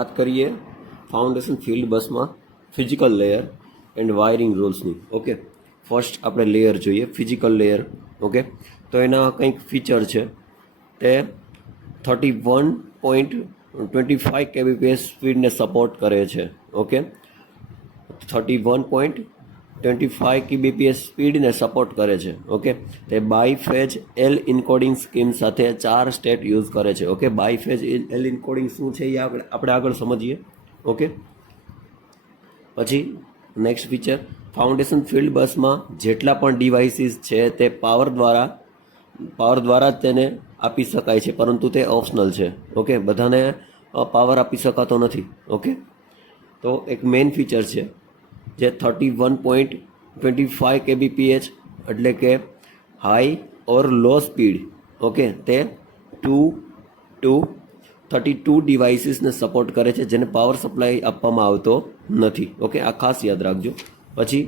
વાત કરીએ foundation field બસમાં ફિઝિકલ લેયર એન્ડ વાયરિંગ રૂલ્સની. ઓકે, ફર્સ્ટ આપણે લેયર જોઈએ, ફિઝિકલ લેયર. ઓકે, તો એના કંઈક ફીચર છે. તે 31.25 kbps સ્પીડને સપોર્ટ કરે છે. ઓકે, 31.25 kbps સ્પીડને સપોર્ટ કરે છે. ઓકે, તે બાયફેજ એલ ઇન્કોડિંગ સ્કીમ સાથે 4 સ્ટેટ યુઝ કરે છે. ઓકે, બાયફેજ એલ ઇન્કોડિંગ શું છે એ આપણે આગળ સમજીએ. ઓકે, પછી નેક્સ્ટ ફીચર, ફાઉન્ડેશન ફિલ્ડ બસમાં જેટલા પણ ડિવાઇસીસ છે તે પાવર દ્વારા જ તેને આપી શકાય છે, પરંતુ તે ઓપ્શનલ છે. ઓકે, બધાને પાવર આપી શકાતો નથી. ઓકે, તો એક મેઇન ફીચર છે જે 31.25 kbps એટલે કે હાઈ ઓર લો સ્પીડ. ઓકે, તે 2 to 32 ડિવાઇસીસને સપોર્ટ કરે છે જેને પાવર સપ્લાય આપવામાં આવતો નથી. ઓકે, આ ખાસ યાદ રાખજો. પછી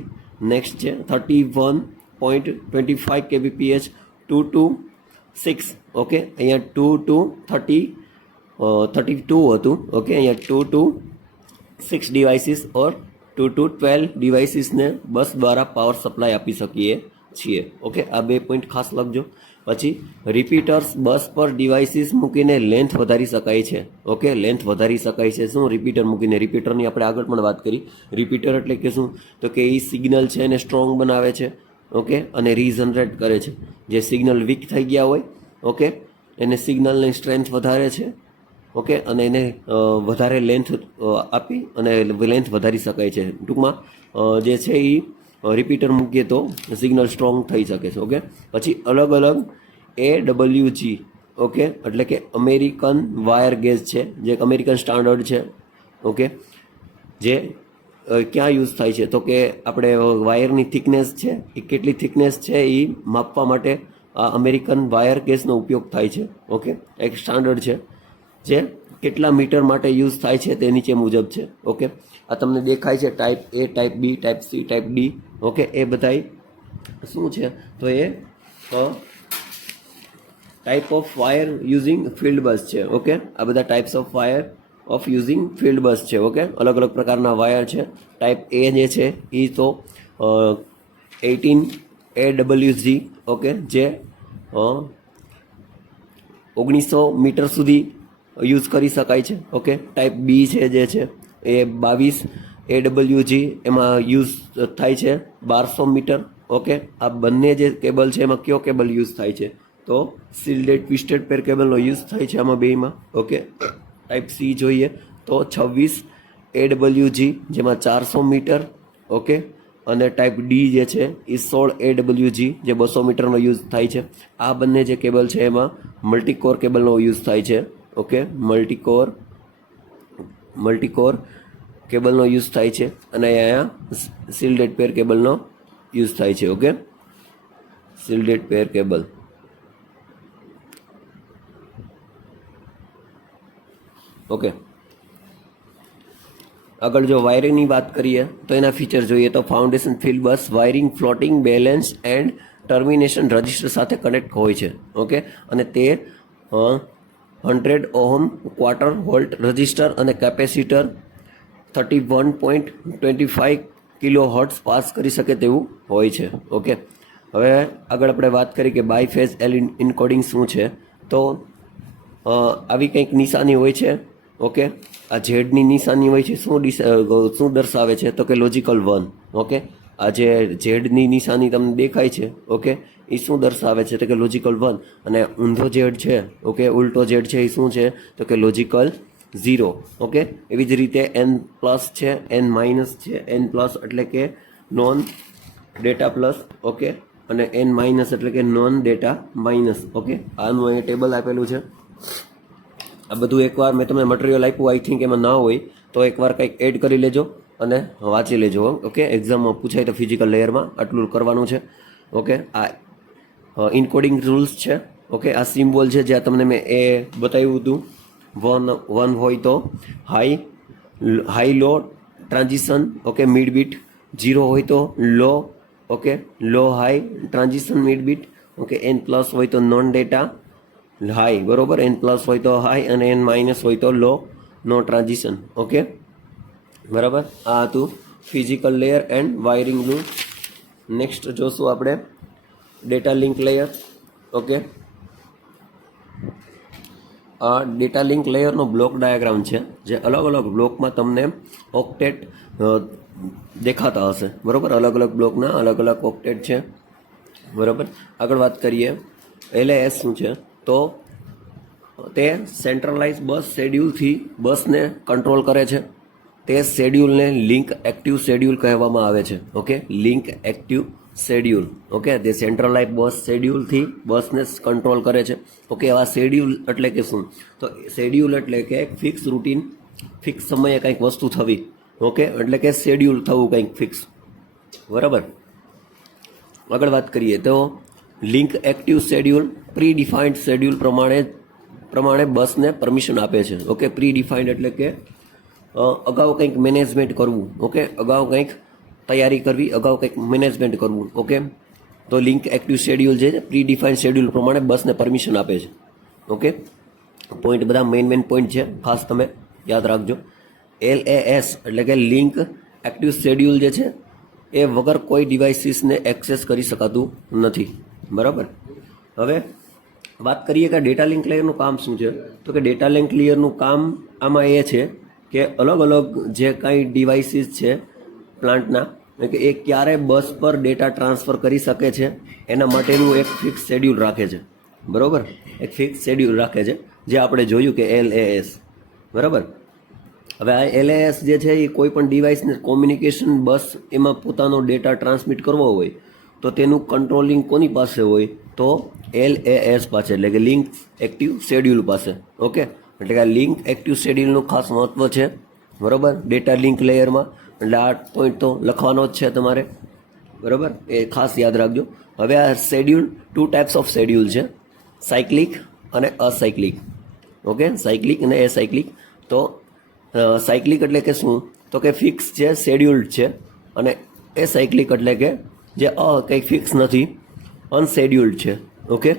નેક્સ્ટ છે 31.25 kbps 2 to 6. ઓકે, અહીંયા 2 to 32 હતું. ઓકે, અહીંયા 2 to 6 ડિવાઇસીસ ઓર 2 to 12 ડિવાઇસીસને બસ દ્વારા પાવર સપ્લાય આપી શકીએ છીએ. ઓકે, આ 2 પોઈન્ટ ખાસ લખજો. પછી રિપીટર્સ બસ પર ડિવાઇસીસ મૂકીને લેન્થ વધારી શકાય છે. ઓકે, લેન્થ વધારી શકાય છે શું? રિપીટર મૂકીને. રિપીટરની આપણે આગળ પણ વાત કરી. રિપીટર એટલે કે શું? તો કે એ સિગ્નલ છે એને સ્ટ્રોંગ બનાવે છે. ઓકે, અને રીજનરેટ કરે છે. જે સિગ્નલ વીક થઈ ગયા હોય, ઓકે, એને સિગ્નલની સ્ટ્રેન્થ વધારે છે. ઓકે, અને એને વધારે લેન્થ આપી અને લેન્થ વધારી શકાય છે. ટૂંકમાં જે છે એ રિપીટર મૂકીએ તો સિગ્નલ સ્ટ્રોંગ થઈ શકે છે. ઓકે, પછી અલગ અલગ AWG. ઓકે, એટલે કે અમેરિકન વાયર ગેજ છે, જે એક અમેરિકન સ્ટાન્ડર્ડ છે. ઓકે, જે ક્યાં યુઝ થાય છે? તો કે આપણે વાયરની થિકનેસ છે એ કેટલી થિકનેસ છે એ માપવા માટે આ અમેરિકન વાયર ગેજનો ઉપયોગ થાય છે. ઓકે, એક સ્ટાન્ડર્ડ છે જે કેટલા મીટર માટે યુઝ થાય છે તે નીચે મુજબ છે. ઓકે, આ તમને દેખાય છે type A, type B, type C, type D. Okay, એ બધાય શું છે? તો એ type of wire using field bus છે. ઓકે, આ બધા types of wire of using field bus છે. ઓકે, અલગ અલગ પ્રકારના વાયર છે. ટાઈપ A જે છે એ તો 18 AWG. ઓકે, જે 1900 મીટર સુધી યુઝ કરી શકાય છે. ઓકે, ટાઈપ B છે જે છે એ 22 AWG, એમાં યુઝ થાય છે 1200 મીટર. ઓકે, આ બંને જે કેબલ છે એમાં કયો કેબલ યુઝ થાય છે? તો શિલ્ડેડ ટ્વિસ્ટેડ પેર કેબલનો યુઝ થાય છે આમાં બેમાં. ઓકે, ટાઈપ C જોઈએ તો 26 AWG, જેમાં 400 મીટર. ઓકે, અને ટાઈપ D જે છે એ 16 AWG, જે 200 મીટરનો યુઝ થાય છે. આ બંને જે કેબલ છે એમાં મલ્ટીકોર કેબલનો યુઝ થાય છે. ઓકે, મલ્ટીકોર કેબલનો યુઝ થાય છે અને અહીંયા શિલ્ડેડ પેર કેબલનો યુઝ થાય છે. ઓકે, શિલ્ડેડ પેર કેબલ. ઓકે, આગળ જો વાયરિંગની વાત કરીએ તો એના ફીચર જોઈએ તો foundation field bus wiring floating balance and termination register સાથે કનેક્ટ હોય છે. ઓકે, અને તે 100 ઓહમ ક્વાર્ટર વોલ્ટ રજિસ્ટર અને કેપેસિટર 31.25 કિલો હર્ટ્ઝ પાસ કરી શકે તેવું હોય છે. ઓકે, હવે આગળ આપણે વાત કરી કે બાયફેઝ એલ ઇન્કોડિંગ શું છે? તો આવી કંઈક નિશાની હોય છે. ઓકે, આ ઝેડની નિશાની હોય છે. શું દર્શાવે છે? તો કે લોજિકલ 1. ઓકે, આ જે ઝેડની નિશાની તમને દેખાય છે, ઓકે, એ શું દર્શાવે છે? તો કે લોજિકલ 1. અને ઊંધો ઝેડ છે, ઓકે, ઉલટો ઝેડ છે, એ શું છે? તો કે લોજિકલ 0. ઓકે, એવી જ રીતે N પ્લસ છે, N માઇનસ છે. N પ્લસ એટલે કે નોન ડેટા પ્લસ. ઓકે, અને N માઇનસ એટલે કે નોન ડેટા માઇનસ. ઓકે, આનું અહીંયા ટેબલ આપેલું છે. આ બધું એકવાર મેં તમને મટીરિયલ આપ્યું, આઈ થિંક એમાં ના હોય તો એકવાર કંઈક એડ કરી લેજો અને વાંચી લેજો. ઓકે, એક્ઝામમાં પૂછાય તો ફિઝિકલ લેયરમાં આટલું કરવાનું છે. ઓકે, આ ઇન્કોડિંગ રૂલ્સ છે. ઓકે, આ સિમ્બોલ છે જ્યાં તમને મેં એ બતાવ્યું હતું. 1 હોય તો high low transition. Okay, mid bit. 0 હોય તો low. Okay, low high transition mid bit. Okay, N plus હોય તો નોન ડેટા હાઈ. બરોબર, N પ્લસ હોય તો હાઈ અને N માઇનસ હોય તો લો. નો ટ્રાન્ઝિશન. ઓકે, બરાબર. આ હતું ફિઝિકલ લેયર એન્ડ વાયરિંગનું. નેક્સ્ટ જોશું આપણે ડેટા લિંક લેયર. ઓકે, આ ડેટા લિંક લેયરનો બ્લોક ડાયાગ્રામ છે, જે અલગ અલગ બ્લોકમાં તમને ઓક્ટેટ દેખાતા હશે. બરાબર, અલગ અલગ બ્લોકના અલગ અલગ ઓક્ટેટ છે. બરાબર, આગળ વાત કરીએ LAS શું છે. તો તે સેન્ટ્રલાઇઝ બસ શેડ્યુલથી બસને કંટ્રોલ કરે છે. તે શેડ્યુલને લિંક એક્ટિવ શેડ્યુલ કહેવામાં આવે છે. Okay, link active schedule. Okay, તે સેન્ટ્રલાઇઝ બસ શેડ્યુલથી બસને કંટ્રોલ કરે છે. ઓકે, આ શેડ્યુલ એટલે કે શું? તો શેડ્યુલ એટલે કે ફિક્સ રૂટીન, ફિક્સ સમયે કંઈક વસ્તુ થવી. ઓકે, એટલે કે શેડ્યુલ થવું કંઈક ફિક્સ. બરાબર, આગળ વાત કરીએ તો link active schedule pre defined schedule પ્રમાણે બસને પરમિશન આપે છે. ઓકે, પ્રી ડિફાઇન્ડ એટલે કે અગાઉ કંઈક મેનેજમેન્ટ કરવું. ઓકે, અગાઉ કંઈક તૈયારી કરવી, અગાઉ કંઈક મેનેજમેન્ટ કરવું. ઓકે, તો લિંક એક્ટિવ શેડ્યુલ જે છે પ્રી ડિફાઇન્ડ શેડ્યુલ પ્રમાણે બસને પરમિશન આપે છે. ઓકે, પોઈન્ટ બધા મેઇન પોઈન્ટ છે, ખાસ તમે યાદ રાખજો. LAS એટલે કે લિંક એક્ટિવ શેડ્યુલ જે છે એ વગર કોઈ ડિવાઇસીસને એક્સેસ કરી શકાતું નથી. બરાબર, હવે વાત કરીએ કે ડેટા લિંક લેયરનું કામ શું છે. તો કે ડેટા લિંક લેયરનું કામ આમાં એ છે કે અલગ અલગ જે કાંઈ ડિવાઇસીસ છે પ્લાન્ટના, કે એ ક્યારે બસ પર ડેટા ટ્રાન્સફર કરી શકે છે એના માટેનું એક ફિક્સ શેડ્યુલ રાખે છે. બરાબર, એક ફિક્સ શેડ્યુલ રાખે છે, જે આપણે જોયું કે LAS. બરાબર, હવે આ LAS જે છે એ કોઈ પણ ડિવાઇસને કોમ્યુનિકેશન બસ એમાં પોતાનો ડેટા ટ્રાન્સમિટ કરવો હોય તો તેનું કંટ્રોલિંગ કોની પાસે હોય? તો LAS પાસે, એટલે કે લિંક એક્ટિવ શેડ્યુલ પાસે. ઓકે, એટલે કે આ લિંક એક્ટિવ શેડ્યુલનું ખાસ મહત્વ છે. બરાબર, ડેટા લિંક લેયરમાં. એટલે આ પોઈન્ટ તો લખવાનો જ છે તમારે. બરાબર, એ ખાસ યાદ રાખજો. હવે આ શેડ્યુલ 2 ટાઈપ્સ ઓફ શેડ્યુલ છે, સાયક્લિક અને અસાયક્લિક. ઓકે, સાયક્લિક અને એસાયક્લિક. તો સાયક્લિક એટલે કે શું? તો કે ફિક્સ છે, શેડ્યુલ્ડ છે. અને એસાયક્લિક એટલે કે જે કંઈ ફિક્સ નથી, અનશેડ્યુલ્ડ છે. ઓકે,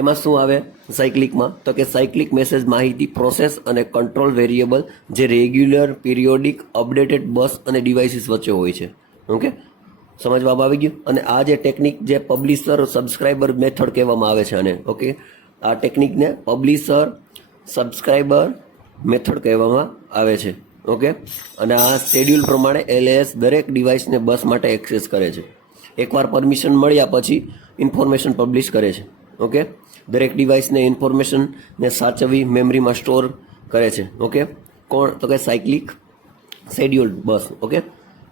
એમાં શું આવે સાયક્લિકમાં? તો કે સાયક્લિક મેસેજ માહિતી પ્રોસેસ અને કંટ્રોલ વેરિયેબલ જે રેગ્યુલર પીરિયોડિક અપડેટેડ બસ અને ડિવાઇસીસ વચ્ચે હોય છે. ઓકે, સમજવામાં આવી ગયું. અને આ જે ટેકનિક જે પબ્લિશર સબસ્ક્રાઇબર મેથડ કહેવામાં આવે છે આને. ઓકે, આ ટેકનિકને પબ્લિશર સબસ્ક્રાઇબર મેથડ કહેવામાં આવે છે. ઓકે, અને આ શેડ્યુલ પ્રમાણે LAS દરેક ડિવાઇસને બસ માટે એક્સેસ કરે છે. એકવાર પરમિશન મળ્યા પછી ઇન્ફોર્મેશન પબ્લિશ કરે છે. ઓકે, દરેક ડિવાઇસને ઇન્ફોર્મેશનને સાચવી મેમરીમાં સ્ટોર કરે છે. ઓકે, કોણ? તો કે સાયક્લિક શેડ્યુલ્ડ બસ. ઓકે,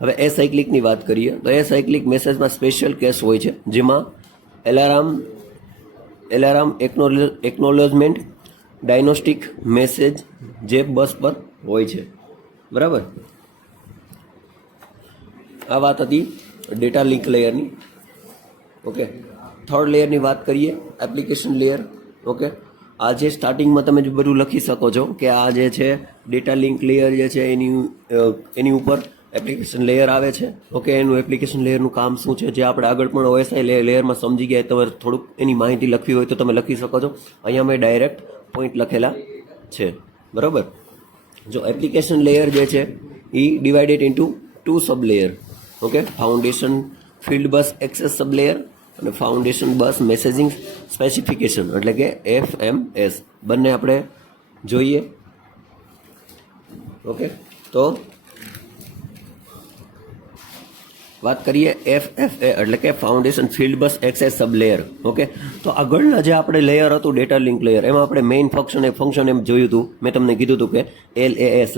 હવે એ સાયક્લિકની વાત કરીએ તો એ સાયક્લિક મેસેજમાં સ્પેશિયલ કેસ હોય છે, જેમાં એલાર્મ એકનોલેજમેન્ટ ડાયગ્નોસ્ટિક મેસેજ જે બસ પર હોય છે. બરાબર, આ વાત હતી ડેટા લિંક લેયરની. ઓકે, થર્ડ લેયરની વાત કરીએ, એપ્લિકેશન લેયર. ઓકે, આ જે સ્ટાર્ટિંગમાં તમે જો બધું લખી શકો છો કે આ જે છે ડેટા લિંક લેયર જે છે એની ઉપર એપ્લિકેશન લેયર આવે છે. ઓકે, એનું એપ્લિકેશન લેયરનું કામ શું છે, જે આપણે આગળ પણ OSI લેયરમાં સમજી ગયા. તમે થોડુંક એની માહિતી લખવી હોય તો તમે લખી શકો છો. અહીંયા મેં ડાયરેક્ટ પોઈન્ટ લખેલા છે. બરાબર, જો એપ્લિકેશન લેયર જે છે એ ડિવાઇડેડ ઇન્ટુ 2 સબ લેયર. ઓકે, ફાઉન્ડેશન ફિલ્ડ બસ એક્સેસ સબ લેયર અને ફાઉન્ડેશન બસ મેસેજિંગ સ્પેસિફિકેશન એટલે કે FMS. બંને આપણે જોઈએ. ઓકે, તો વાત કરીએ FFA એટલે કે ફાઉન્ડેશન ફિલ્ડ બસ એક્સેસ સબ લેયર. ઓકે, તો આગળના જે આપણે લેયર હતું ડેટા લિંક લેયર, એમાં આપણે મેઇન ફંક્શન એમ જોયું હતું. મેં તમને કીધું હતું કે LAS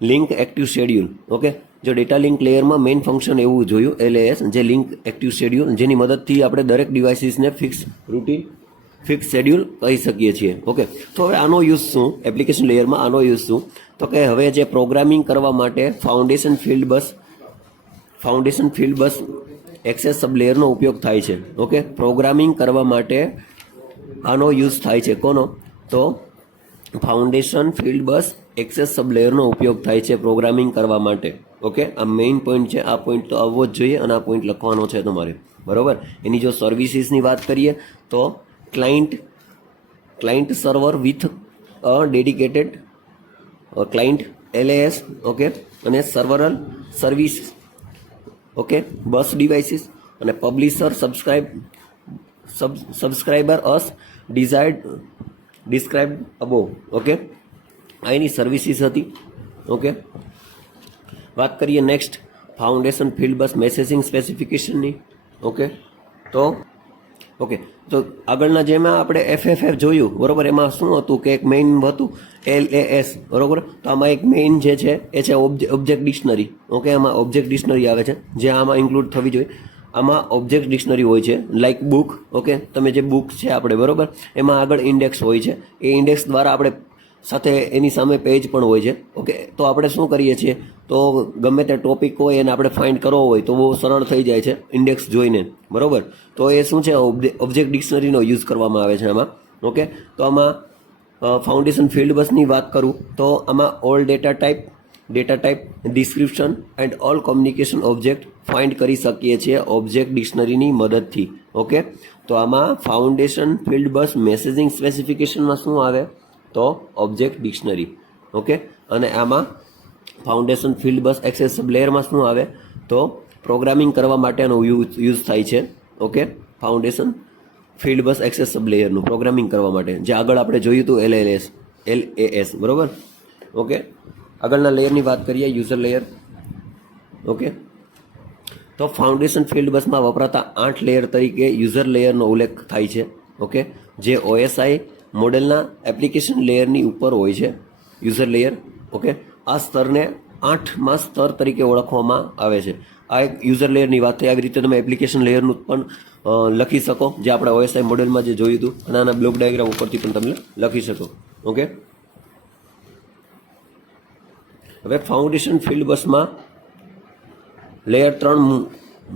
link active schedule. Okay, જો ડેટા લિંક લેયરમાં મેઇન ફંક્શન એવું જોયું LAS, જે લિંક એક્ટિવ શેડ્યુલ, જેની મદદથી આપણે દરેક ડિવાઇસીસને ફિક્સ રૂટીન ફિક્સ શેડ્યુલ કહી શકીએ છીએ. ઓકે, તો હવે આનો યુઝ શું એપ્લિકેશન લેયરમાં? આનો યુઝ શું? તો કે હવે જે પ્રોગ્રામિંગ કરવા માટે ફાઉન્ડેશન ફિલ્ડ બસ એક્સેસ સબ લેયરનો ઉપયોગ થાય છે. ઓકે, પ્રોગ્રામિંગ કરવા માટે આનો યુઝ થાય છે. કોનો? તો ફાઉન્ડેશન ફિલ્ડ બસ એક્સેસ સબ લેયરનો ઉપયોગ થાય છે પ્રોગ્રામિંગ કરવા માટે. ઓકે, આ મેઇન પોઈન્ટ છે. આ પોઈન્ટ તો આવવો જ જોઈએ અને આ પોઈન્ટ લખવાનો છે તમારે. બરાબર, એની જો સર્વિસીસની વાત કરીએ તો client server with a dedicated client LAS, okay, અને સર્વરલ સર્વિસ, ઓકે, બસ ડિવાઇસીસ, અને પબ્લિશર સબસ્ક્રાઇબર અસ ડિસ્ક્રાઇબ્ડ અબોવ, ઓકે. આ એની સર્વિસીસ હતી, ઓકે. વાત કરીએ નેક્સ્ટ ફાઉન્ડેશન ફિલ્ડ બસ મેસેજિંગ સ્પેસિફિકેશનની, ઓકે. ઓકે, તો આગળના જેમાં આપણે FFF જોયું, બરોબર, એમાં શું હતું કે એક મેઇન હતું LAS, બરોબર. તો આમાં એક મેઇન જે છે એ છે ઓબ્જેક્ટ ડિક્શનરી, ઓકે. આમાં ઓબ્જેક્ટ ડિક્શનરી આવે છે જે આમાં ઇન્ક્લુડ થવી જોઈએ. આમાં ઓબ્જેક્ટ ડિક્શનરી હોય છે લાઇક બુક, ઓકે. તમે જે બુક છે આપણે, બરોબર, એમાં આગળ ઇન્ડેક્સ હોય છે. એ ઇન્ડેક્સ દ્વારા આપણે સાથે એની સામે પેજ પણ હોય છે, ઓકે. તો આપણે શું કરીએ છીએ, તો ગમે તે ટોપિક હોય એને આપણે ફાઇન્ડ કરવો હોય તો બહુ સરળ થઈ જાય છે ઇન્ડેક્સ જોઈને, બરોબર. તો એ શું છે, ઓબ્જેક્ટ ડિક્શનરીનો યુઝ કરવામાં આવે છે આમાં, ઓકે. તો આમાં ફાઉન્ડેશન ફિલ્ડ બસની વાત કરું તો આમાં all data type description and all communication object find કરી શકીએ છીએ ઓબ્જેક્ટ ડિક્શનરીની મદદથી, ઓકે. તો આમાં ફાઉન્ડેશન ફિલ્ડ બસ મેસેજિંગ સ્પેસિફિકેશનમાં શું આવે, તો ઓબ્જેક્ટ ડિક્શનરી, ઓકે. અને આમાં ફાઉન્ડેશન ફિલ્ડ બસ એક્સેસબ લેયરમાં શું આવે, તો પ્રોગ્રામિંગ કરવા માટેનો યુઝ થાય છે, ઓકે. ફાઉન્ડેશન ફિલ્ડ બસ એક્સેસબ લેયરનું પ્રોગ્રામિંગ કરવા માટે, જે આગળ આપણે જોયું હતું LAS, બરોબર, ઓકે. આગળના લેયરની વાત કરીએ, યુઝર લેયર, ઓકે. તો ફાઉન્ડેશન ફિલ્ડ બસમાં વપરાતા 8 લેયર તરીકે યુઝર લેયરનો ઉલ્લેખ થાય છે, ઓકે. જે OSI મોડેલના એપ્લિકેશન લેયરની ઉપર હોય છે યુઝર લેયર, ઓકે. આ સ્તરને 8મા સ્તર તરીકે ઓળખવામાં આવે છે. આ એક યુઝર લેયરની વાત થઈ. આવી રીતે તમે એપ્લિકેશન લેયરનું પણ લખી શકો, જે આપણે OSI મોડેલમાં જે જોયું હતું, અને આના બ્લોક ડાયાગ્રામ ઉપરથી પણ તમે લખી શકો, ઓકે. હવે ફાઉન્ડેશન ફિલ્ડ બસમાં લેયર 3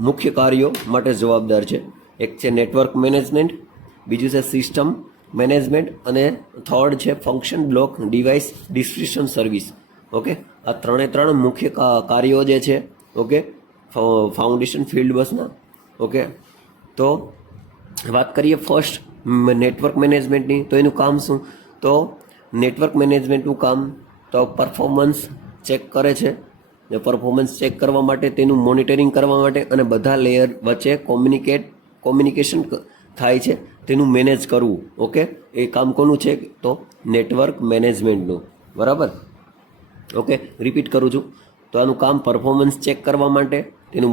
મુખ્ય કાર્યો માટે જવાબદાર છે. એક છે નેટવર્ક મેનેજમેન્ટ, બીજું છે સિસ્ટમ મેનેજમેન્ટ, અને થર્ડ છે function block device description service, okay. આ 3 મુખ્ય કાર્યો જે છે, ઓકે, ફાઉન્ડેશન ફિલ્ડ બસના, ઓકે. તો વાત કરીએ ફર્સ્ટ નેટવર્ક મેનેજમેન્ટની, તો એનું કામ શું, તો નેટવર્ક મેનેજમેન્ટનું કામ તો પરફોર્મન્સ ચેક કરે છે. પરફોર્મન્સ ચેક કરવા માટે, તેનું મોનિટરિંગ કરવા માટે, અને બધા લેયર વચ્ચે કોમ્યુનિકેશન થાય છે તેનું મેનેજ કરવું, ઓકે. એ કામ કોનું છે, તો નેટવર્ક મેનેજમેન્ટનું, બરાબર, ઓકે. રિપીટ કરું છું, તો આનું કામ પરફોર્મન્સ ચેક કરવા માટે, તેનું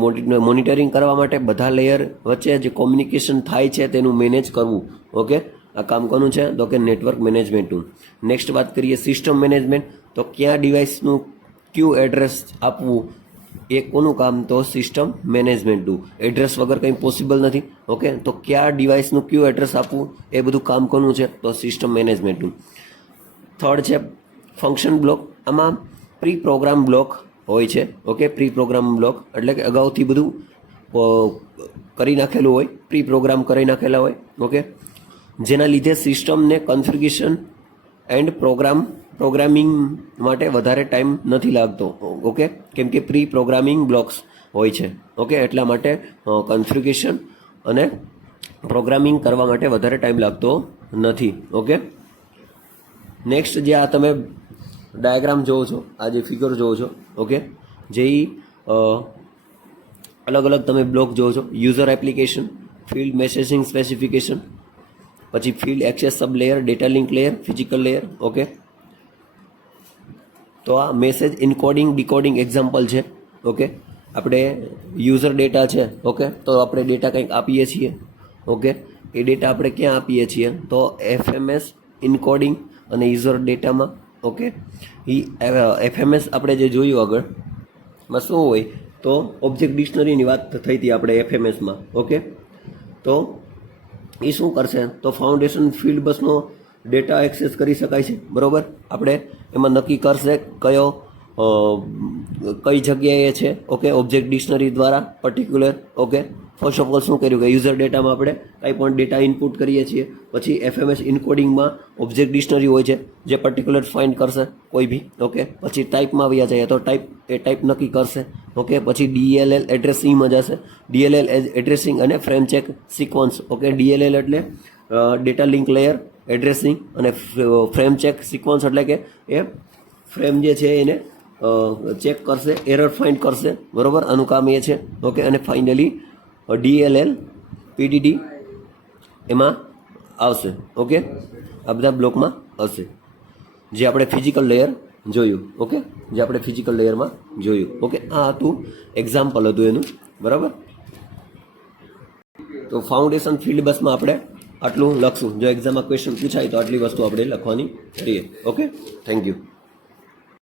મોનિટરિંગ કરવા માટે, બધા લેયર વચ્ચે જે કોમ્યુનિકેશન થાય છે તેનું મેનેજ કરવું, ઓકે. આ કામ કોનું છે, તો કે નેટવર્ક મેનેજમેન્ટનું. નેક્સ્ટ વાત કરીએ સિસ્ટમ મેનેજમેન્ટ, તો ક્યાં ડિવાઇસનું ક્યુ એડ્રેસ આપવું, એ કોનું કામ, તો સિસ્ટમ મેનેજમેન્ટનું. એડ્રેસ વગર કંઈ પોસિબલ નથી, ઓકે. તો કયા ડિવાઇસનું ક્યુ એડ્રેસ આપવું, એ બધું કામ કોનું છે, તો સિસ્ટમ મેનેજમેન્ટનું. થર્ડ છે ફંક્શન બ્લોક. આમાં પ્રી પ્રોગ્રામ બ્લોક હોય છે, ઓકે. પ્રી પ્રોગ્રામ બ્લોક એટલે કે અગાઉથી બધું કરી નાખેલું હોય, પ્રી પ્રોગ્રામ કરી નાખેલા હોય, ઓકે. જેના લીધે સિસ્ટમને કન્ફિગ્યુરેશન એન્ડ પ્રોગ્રામિંગ માટે વધારે ટાઈમ નથી લાગતો, ઓકે. કેમ કે પ્રી પ્રોગ્રામિંગ બ્લોક્સ હોય છે, ઓકે. એટલા માટે કન્ફિગ્યુરેશન અને પ્રોગ્રામિંગ કરવા માટે વધારે ટાઈમ લાગતો નથી, ઓકે. નેક્સ્ટ જે આ તમે ડાયાગ્રામ જોવો છો, આ જે ફિગર જોવો છો, ઓકે, જે અલગ અલગ તમે બ્લોક જોવો છો, user application, field messaging specification, પછી field access sub layer, data link layer, physical layer, okay. તો આ મેસેજ ઇન્કોડિંગ ડિકોડિંગ એક્ઝામ્પલ છે, ઓકે. આપણે યુઝર ડેટા છે, ઓકે. તો આપણે ડેટા કંઈક આપીએ છીએ, ઓકે. એ ડેટા આપણે ક્યાં આપીએ છીએ, તો FMS ઇન્કોડિંગ અને યુઝર ડેટામાં, ઓકે. એ FMS આપણે જે જોયું આગળ માં શું હોય, તો ઓબ્જેક્ટ ડિક્શનરીની વાત થઈ હતી આપણે FMSમાં, ઓકે. તો એ શું કરશે, તો ફાઉન્ડેશન ફિલ્ડ બસનો ડેટા એક્સેસ કરી શકાય છે, બરાબર. આપણે એમાં નક્કી કરશે કઈ જગ્યાએ છે, ઓકે, ઓબ્જેક્ટ ડિક્શનરી દ્વારા particular, okay. First of all શું કર્યું કે યુઝર ડેટામાં આપણે કંઈ પણ ડેટા ઇનપુટ કરીએ છીએ, પછી FMS ઇન્કોડિંગમાં ઓબ્જેક્ટ ડિક્શનરી હોય છે જે પર્ટિક્યુલર ફાઇન્ડ કરશે કોઈ બી, ઓકે. પછી ટાઈપમાં આવ્યા જાય તો ટાઈપ નક્કી કરશે, ઓકે. પછી DLL એડ્રેસિંગમાં જશે, DLL એડ્રેસિંગ અને frame check sequence, okay. DLL એટલે ડેટા લિંક લેયર એડ્રેસિંગ, અને ફ્રેમ ચેક સિક્વન્સ એટલે કે એ ફ્રેમ જે છે એને ચેક કરશે, એરર ફાઇન્ડ કરશે, બરોબર, આનું કામ એ છે. ઓકે, અને ફાઇનલી DLL PDD એમાં આવશે. ઓકે, આ બધા બ્લોકમાં હશે, જે આપણે ફિઝિકલ લેયર જોયું. ઓકે, જે આપણે ફિઝિકલ લેયરમાં જોયું. ઓકે, આ હતું એક્ઝામ્પલ હતું એનું, બરાબર. તો ફાઉન્ડેશન ફિલ્ડ બસમાં આપણે આટલું લખશું. જો એક્ઝામમાં ક્વેશ્ચન પૂછાય તો આટલી વસ્તુ આપણે લખવાની રહીએ. Okay, thank you.